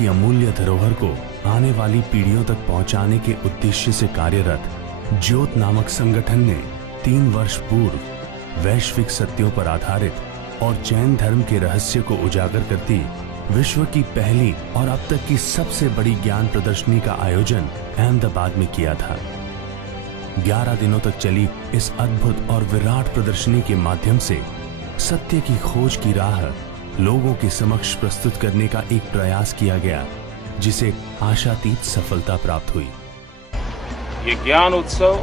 की अमूल्य धरोहर को आने वाली पीढ़ियों तक पहुंचाने के उद्देश्य से कार्यरत ज्योत नामक संगठन ने 3 वर्ष पूर्व वैश्विक सत्यों पर आधारित और जैन धर्म के रहस्य को उजागर करती विश्व की पहली और अब तक की सबसे बड़ी ज्ञान प्रदर्शनी का आयोजन अहमदाबाद में किया था। 11 दिनों तक चली इस अद्भुत और विराट प्रदर्शनी के माध्यम से सत्य की खोज की राह लोगों के समक्ष प्रस्तुत करने का एक प्रयास किया गया, जिसे आशातीत सफलता प्राप्त हुई। ये ज्ञान उत्सव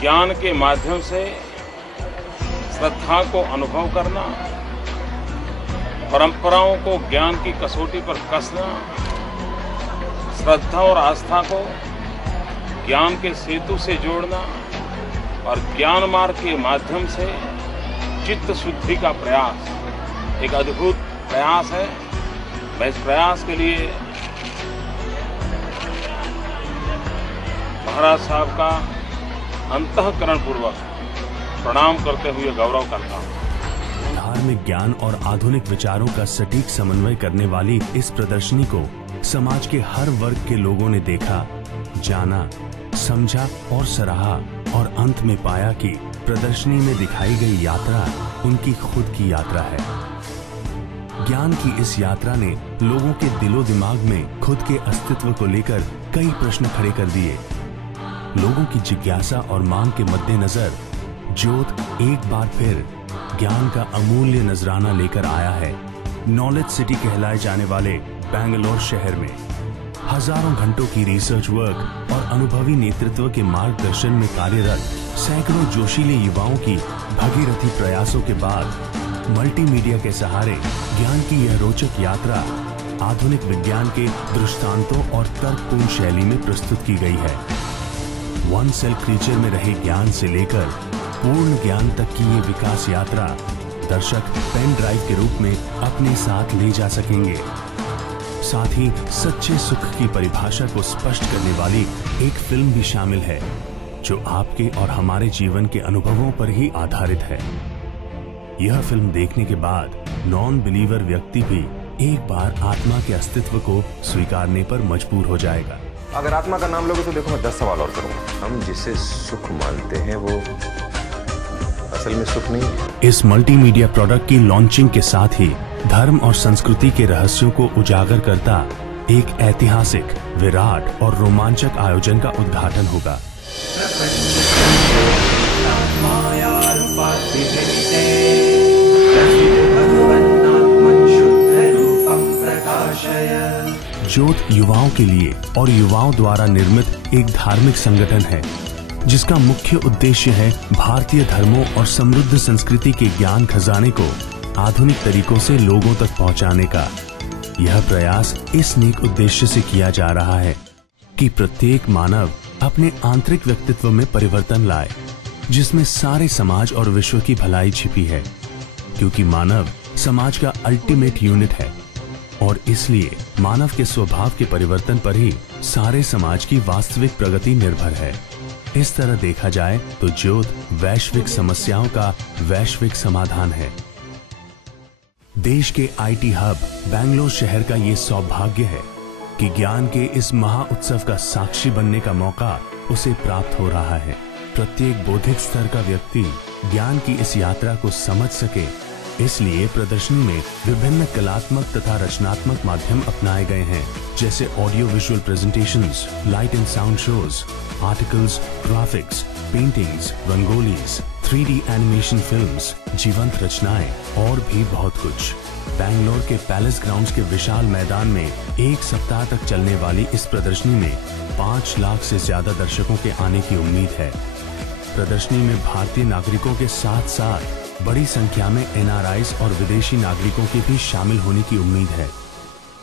ज्ञान के माध्यम से श्रद्धा को अनुभव करना, परंपराओं को ज्ञान की कसौटी पर कसना, श्रद्धा और आस्था को ज्ञान के सेतु से जोड़ना और ज्ञान मार्ग के माध्यम से चित्त शुद्धि का प्रयास एक अद्भुत प्रयास है। मैं इस प्रयास के लिए महाराज साहब का अंतःकरण पूर्वक प्रणाम करते हुए गौरव करता हूँ। धार्मिक ज्ञान और आधुनिक विचारों का सटीक समन्वय करने वाली इस प्रदर्शनी को समाज के हर वर्ग के लोगों ने देखा, जाना, समझा और सराहा और अंत में पाया कि प्रदर्शनी में दिखाई गई यात्रा उनकी खुद की यात्रा है। ज्ञान की इस यात्रा ने लोगों के दिलो दिमाग में खुद के अस्तित्व को लेकर कई प्रश्न खड़े कर दिए। लोगों की जिज्ञासा और मांग के मद्देनजर ज्योत एक बार फिर ज्ञान का अमूल्य नजराना लेकर आया है। नॉलेज सिटी कहलाए जाने वाले बेंगलोर शहर में हजारों घंटों की रिसर्च वर्क और अनुभवी नेतृत्व के मार्गदर्शन में कार्यरत सैकड़ों जोशीले युवाओं की भगीरथी प्रयासों के बाद मल्टीमीडिया के सहारे ज्ञान की यह रोचक यात्रा आधुनिक विज्ञान के दृष्टांतों और तर्कपूर्ण शैली में प्रस्तुत की गई है। वन सेल क्रीचर में रहे ज्ञान से लेकर पूर्ण ज्ञान तक की ये विकास यात्रा दर्शक पेन ड्राइव के रूप में अपने साथ ले जा सकेंगे। साथ ही सच्चे सुख की परिभाषा को स्पष्ट करने वाली एक फिल्म भी शामिल है, जो आपके और हमारे जीवन के अनुभवों पर ही आधारित है। यह फिल्म देखने के बाद नॉन बिलीवर व्यक्ति भी एक बार आत्मा के अस्तित्व को स्वीकारने पर मजबूर हो जाएगा। अगर आत्मा का नाम लोगे तो देखो मैं 10 सवाल और करूंगा। हम जिसे सुख मानते हैं वो असल में सुख नहीं है। इस मल्टीमीडिया प्रोडक्ट की लॉन्चिंग के साथ ही धर्म और संस्कृति के रहस्यों को उजागर करता एक ऐतिहासिक, विराट और रोमांचक आयोजन का उद्घाटन होगा। ज्योत युवाओं के लिए और युवाओं द्वारा निर्मित एक धार्मिक संगठन है, जिसका मुख्य उद्देश्य है भारतीय धर्मों और समृद्ध संस्कृति के ज्ञान खजाने को आधुनिक तरीकों से लोगों तक पहुंचाने का। यह प्रयास इस नेक उद्देश्य से किया जा रहा है कि प्रत्येक मानव अपने आंतरिक व्यक्तित्व में परिवर्तन लाए, जिसमें सारे समाज और विश्व की भलाई छिपी है, क्योंकि मानव समाज का अल्टीमेट यूनिट है और इसलिए मानव के स्वभाव के परिवर्तन पर ही सारे समाज की वास्तविक प्रगति निर्भर है। इस तरह देखा जाए तो ज्योत वैश्विक समस्याओं का वैश्विक समाधान है। देश के आईटी हब बेंगलोर शहर का ये सौभाग्य है कि ज्ञान के इस महा उत्सव का साक्षी बनने का मौका उसे प्राप्त हो रहा है। प्रत्येक बौद्धिक स्तर का व्यक्ति ज्ञान की इस यात्रा को समझ सके, इसलिए प्रदर्शनी में विभिन्न कलात्मक तथा रचनात्मक माध्यम अपनाए गए हैं, जैसे audio visual presentations, light and sound shows, articles, graphics, paintings, rangolis, 3D animation films, जीवंत रचनाएं और भी बहुत कुछ। बेंगलोर के पैलेस ग्राउंड्स के विशाल मैदान में एक सप्ताह तक चलने वाली इस प्रदर्शनी में 5 लाख से ज्यादा दर्शकों के आने की उम्मीद है। प्रदर्शनी में भारतीय नागरिकों के साथ साथ बड़ी संख्या में NRIs और विदेशी नागरिकों के भी शामिल होने की उम्मीद है,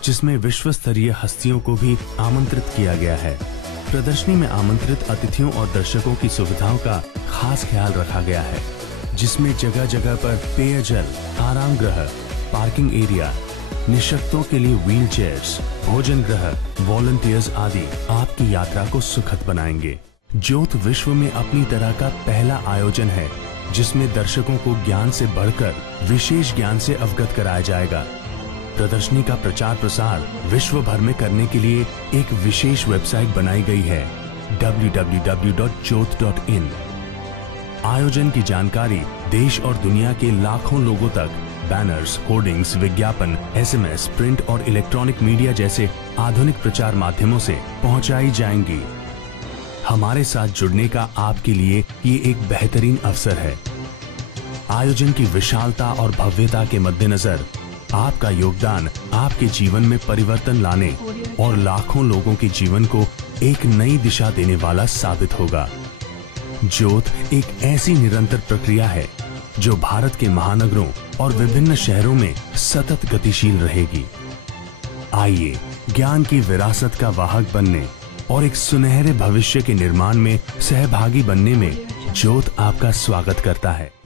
जिसमें विश्व स्तरीय हस्तियों को भी आमंत्रित किया गया है। प्रदर्शनी में आमंत्रित अतिथियों और दर्शकों की सुविधाओं का खास ख्याल रखा गया है, जिसमें जगह जगह पर पेयजल, आराम गृह, पार्किंग एरिया, निःशक्तों के लिए व्हील चेयर्स, भोजन गृह, वॉलंटियर्स आदि आपकी यात्रा को सुखद बनाएंगे। ज्योत विश्व में अपनी तरह का पहला आयोजन है, जिसमें दर्शकों को ज्ञान से बढ़कर विशेष ज्ञान से अवगत कराया जाएगा। प्रदर्शनी का प्रचार प्रसार विश्व भर में करने के लिए एक विशेष वेबसाइट बनाई गई है www.jyoth.in। आयोजन की जानकारी देश और दुनिया के लाखों लोगों तक बैनर्स, होर्डिंग्स, विज्ञापन, SMS, प्रिंट और इलेक्ट्रॉनिक मीडिया जैसे आधुनिक प्रचार माध्यमों से पहुंचाई जाएंगी। हमारे साथ जुड़ने का आपके लिए ये एक बेहतरीन अवसर है। आयोजन की विशालता और भव्यता के मद्देनजर आपका योगदान आपके जीवन में परिवर्तन लाने और लाखों लोगों के जीवन को एक नई दिशा देने वाला साबित होगा। ज्योत एक ऐसी निरंतर प्रक्रिया है जो भारत के महानगरों और विभिन्न शहरों में सतत गतिशील रहेगी। आइए ज्ञान की विरासत का वाहक बनने और एक सुनहरे भविष्य के निर्माण में सहभागी बनने में ज्योत आपका स्वागत करता है।